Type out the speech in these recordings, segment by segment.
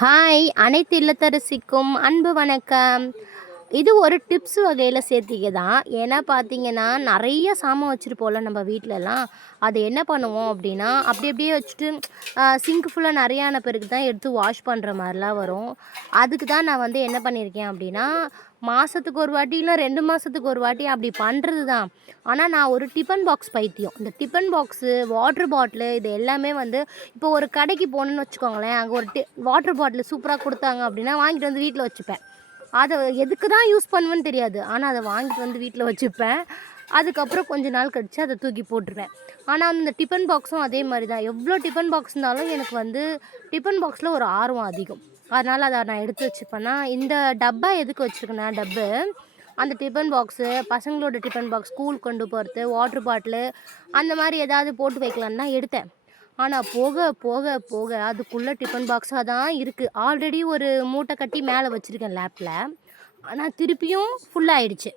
Hi அனைத்து இல்லத்தரசிக்கும் அன்பு வணக்கம். இது ஒரு டிப்ஸ் வகையில் சேர்த்திக்க தான். ஏன்னா பார்த்தீங்கன்னா நிறைய சாமான் வச்சுட்டு போகல நம்ம வீட்டிலலாம். அது என்ன பண்ணுவோம் அப்படின்னா அப்படி அப்படியே வச்சுட்டு சிங்க் ஃபுல்லாக நிறையான பேருக்கு தான் எடுத்து வாஷ் பண்ணுற மாதிரிலாம் வரும். அதுக்கு தான் நான் வந்து என்ன பண்ணியிருக்கேன் அப்படின்னா மாதத்துக்கு ஒரு வாட்டி இல்லை 2 மாதத்துக்கு ஒரு வாட்டி அப்படி பண்ணுறது தான். ஆனால் நான் ஒரு டிஃபன் பாக்ஸ் பைத்தியம். இந்த டிஃபன் பாக்ஸு, வாட்டர் பாட்டிலு இது எல்லாமே வந்து இப்போ ஒரு கடைக்கு போகணுன்னு வச்சுக்கோங்களேன், அங்கே ஒரு வாட்டர் பாட்டில் சூப்பராக கொடுத்தாங்க அப்படின்னா வாங்கிட்டு வந்து வீட்டில் வச்சுப்பேன். அதை எதுக்கு தான் யூஸ் பண்ணுவேன்னு தெரியாது, ஆனால் அதை வாங்கிட்டு வந்து வீட்டில் வச்சுப்பேன். அதுக்கப்புறம் கொஞ்ச நாள் கழித்து அதை தூக்கி போட்டுருவேன். ஆனால் அந்த டிஃபன் பாக்ஸும் அதே மாதிரி தான். எவ்வளோ டிஃபன் பாக்ஸ் இருந்தாலும் எனக்கு வந்து டிஃபன் பாக்ஸில் ஒரு ஆர்வம் அதிகம். அதனால் அதை நான் எடுத்து வச்சுப்பேன்னா, இந்த டப்பா எதுக்கு வச்சுருக்கேன்னா அந்த டிஃபன் பாக்ஸு, பசங்களோட டிஃபன் பாக்ஸ் ஸ்கூல் கொண்டு போகிறது, வாட்ரு பாட்டிலு அந்த மாதிரி ஏதாவது போட்டு வைக்கலான்னு தான் எடுத்தேன். ஆனால் போக போக போக அதுக்குள்ளே டிஃபன் பாக்ஸாக தான் இருக்குது. ஆல்ரெடி ஒரு மூட்டை கட்டி மேலே வச்சுருக்கேன் லேப்பில். ஆனால் திருப்பியும் ஃபுல்லாகிடுச்சு.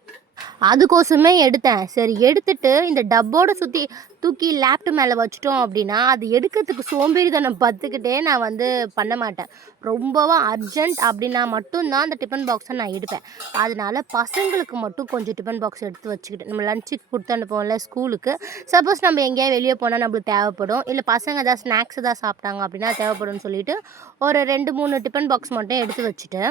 அதுக்கோசமே எடுத்தேன். சரி எடுத்துட்டு இந்த டப்போட சுற்றி தூக்கி லேப்டாப் மேலே வச்சுட்டோம் அப்படின்னா அது எடுக்கிறதுக்கு சோம்பேறித்தனம் பத்துக்கிட்டே நான் வந்து பண்ண மாட்டேன். ரொம்பவும் அர்ஜென்ட் அப்படின்னா மட்டும்தான் அந்த டிஃபன் பாக்ஸை நான் எடுப்பேன். அதனால பசங்களுக்கு மட்டும் கொஞ்சம் டிஃபன் பாக்ஸ் எடுத்து வச்சுக்கிட்டு நம்ம லஞ்சுக்கு கொடுத்து அனுப்புவோம்ல ஸ்கூலுக்கு. சப்போஸ் நம்ம எங்கேயாவது வெளியே போனால் நம்மளுக்கு தேவைப்படும், இல்லை பசங்க ஏதாவது ஸ்நாக்ஸ் ஏதாவது சாப்பிட்டாங்க அப்படின்னா தேவைப்படும்னு சொல்லிட்டு ஒரு 2 3 டிஃபன் பாக்ஸ் மட்டும் எடுத்து வச்சுட்டு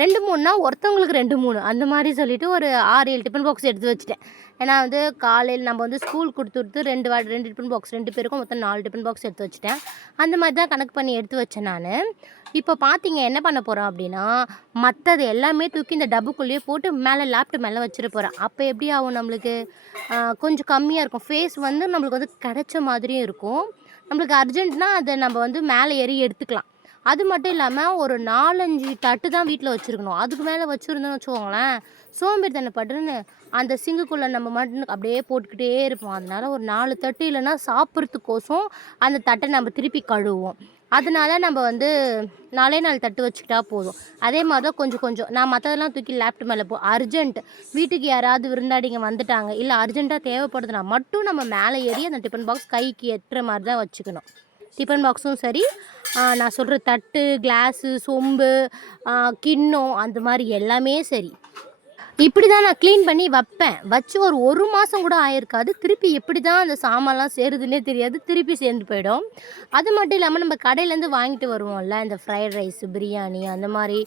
2 3னா ஒருத்தவங்களுக்கு 2 3 அந்த மாதிரி சொல்லிட்டு ஒரு 6 7 டிஃபன் பாக்ஸ் எடுத்து வச்சுட்டேன். ஏன்னா வந்து காலையில் நம்ம வந்து ஸ்கூல் கொடுத்துட்டு 2 டிஃபன் பாக்ஸ் 2 பேருக்கும் மொத்தம் 4 டிஃபன் பாக்ஸ் எடுத்து வச்சுட்டேன். அந்த மாதிரி தான் கணக்கு பண்ணி எடுத்து வச்சேன் நான். இப்போ பார்த்தீங்க என்ன பண்ண போகிறோம் அப்படின்னா மற்றது எல்லாமே தூக்கி இந்த டப்புக்குள்ளேயே போட்டு மேலே லேப்டாப் மேலே வச்சுட்டு போகிறேன். அப்போ எப்படி ஆகும், நம்மளுக்கு கொஞ்சம் கம்மியாக இருக்கும். ஃபேஸ் வந்து நம்மளுக்கு வந்து கிடைச்ச மாதிரியும் இருக்கும். நம்மளுக்கு அர்ஜென்ட்னா அதை நம்ம வந்து மேலே ஏறி எடுத்துக்கலாம். அது மட்டும் இல்லாமல் ஒரு 4 5 தட்டு தான் வீட்டில் வச்சுருக்கணும். அதுக்கு மேலே வச்சுருந்தோன்னு வச்சுக்கோங்களேன், சோம்பேறித்தனப்பட்டுன்னு அந்த சிங்குக்குள்ளே நம்ம மட்டும் அப்படியே போட்டுக்கிட்டே இருப்போம். அதனால் ஒரு 4 தட்டு இல்லைன்னா சாப்பிட்றதுக்கோசம் அந்த தட்டை நம்ம திருப்பி கழுவுவோம். அதனால நம்ம வந்து 4 தட்டு வச்சுக்கிட்டா போதும். அதே மாதிரி தான் கொஞ்சம் கொஞ்சம் நான் மற்றதெல்லாம் தூக்கி லேப்டாப் மேலே அர்ஜென்ட் வீட்டுக்கு யாராவது விருந்தாடிங்க வந்துட்டாங்க, இல்லை அர்ஜென்ட்டாக தேவைப்படுதுன்னா மட்டும் நம்ம மேலே ஏறி அந்த டிஃபன் பாக்ஸ் கைக்கு எட்டுற மாதிரி தான் வச்சுக்கணும். டிஃபன் பாக்ஸும் சரி, நான் சொல்கிற தட்டு, கிளாஸு, சொம்பு, கிண்ணம் அந்த மாதிரி எல்லாமே சரி. இப்படி தான் நான் க்ளீன் பண்ணி வைப்பேன். வச்சு ஒரு மாதம் கூட ஆயிருக்காது. திருப்பி எப்படி தான் அந்த சாமான்லாம் சேருதுன்னே தெரியாது. திருப்பி சேர்ந்து போயிடும். அது மட்டும் இல்லாமல் நம்ம கடையிலேருந்து வாங்கிட்டு வருவோம்ல, இந்த ஃப்ரைட் ரைஸு, பிரியாணி அந்த மாதிரி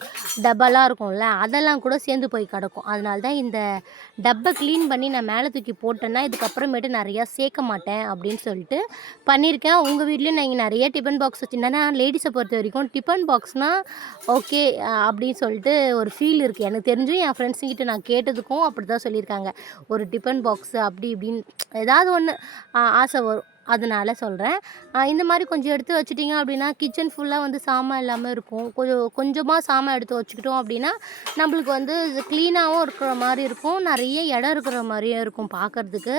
டப்பாலாம் இருக்கும்ல, அதெல்லாம் கூட சேர்ந்து போய் கிடக்கும். அதனால தான் இந்த டப்பை க்ளீன் பண்ணி நான் மேலே தூக்கி போட்டேன்னா இதுக்கப்புறமேட்டு நிறையா சேர்க்க மாட்டேன் அப்படின்னு சொல்லிட்டு பண்ணியிருக்கேன். உங்கள் வீட்லேயும் நீங்கள் நிறைய டிஃபன் பாக்ஸ் வச்சுருந்தேன்னா லேடிஸை பொறுத்த வரைக்கும் டிஃபன் பாக்ஸ்னால் ஓகே அப்படின்னு சொல்லிட்டு ஒரு ஃபீல் இருக்குது. எனக்கு தெரிஞ்சும் என் ஃப்ரெண்ட்ஸுங்கிட்ட நான் கேட்டதுக்கும் அப்படி தான் சொல்லியிருக்காங்க. ஒரு டிஃபன் பாக்ஸு அப்படி இப்படின்னு ஏதாவது ஒன்று ஆசை வரும். அதனால சொல்கிறேன். இந்த மாதிரி கொஞ்சம் எடுத்து வச்சுட்டிங்க அப்படின்னா கிச்சன் ஃபுல்லாக வந்து சாமான் இல்லாமல் இருக்கும். கொஞ்சமாக சாமான் எடுத்து வச்சுக்கிட்டோம் அப்படின்னா நம்மளுக்கு வந்து க்ளீனாகவும் இருக்கிற மாதிரி இருக்கும், நிறைய இடம் இருக்கிற மாதிரியும் இருக்கும் பார்க்குறதுக்கு.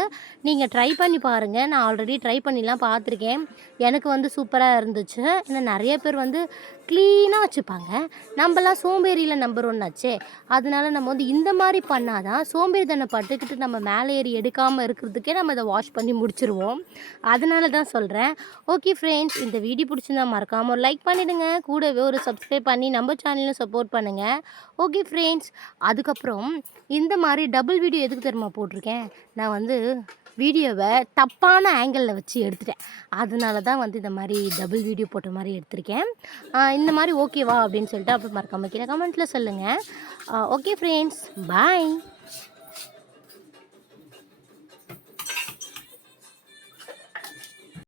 நீங்கள் ட்ரை பண்ணி பாருங்கள். நான் ஆல்ரெடி ட்ரை பண்ணிலாம் பார்த்துருக்கேன். எனக்கு வந்து சூப்பராக இருந்துச்சு. ஏன்னா நிறைய பேர் வந்து க்ளீனாக வச்சுப்பாங்க. நம்மலாம் சோம்பேறியில் நம்பர் 1 ஆச்சே. அதனால நம்ம வந்து இந்த மாதிரி பண்ணால் தான் சோம்பேறித்தனம் பட்டுக்கிட்டு நம்ம மேலே ஏறி எடுக்காமல் இருக்கிறதுக்கே நம்ம இதை வாஷ் பண்ணி முடிச்சிருவோம். அதனால தான் சொல்கிறேன். ஓகே ஃப்ரெண்ட்ஸ், இந்த வீடியோ பிடிச்சிருந்தா மறக்காமல் ஒரு லைக் பண்ணிவிடுங்க. கூடவே ஒரு சப்ஸ்கிரைப் பண்ணி நம்ம சேனலையும் சப்போர்ட் பண்ணுங்கள். ஓகே ஃப்ரெண்ட்ஸ், அதுக்கப்புறம் இந்த மாதிரி டபுள் வீடியோ எதுக்கு தெரியுமா போட்டிருக்கேன், நான் வந்து வீடியோவை தப்பான ஆங்கிளில் வச்சு எடுத்துட்டேன். அதனால தான் வந்து இந்த மாதிரி டபுள் வீடியோ போட்ட மாதிரி எடுத்திருக்கேன். இந்த மாதிரி ஓகேவா அப்படின்னு சொல்லிட்டு அப்போ மறக்காமல் கீழே கமெண்ட்டில் சொல்லுங்கள். ஓகே ஃப்ரெண்ட்ஸ், பாய்.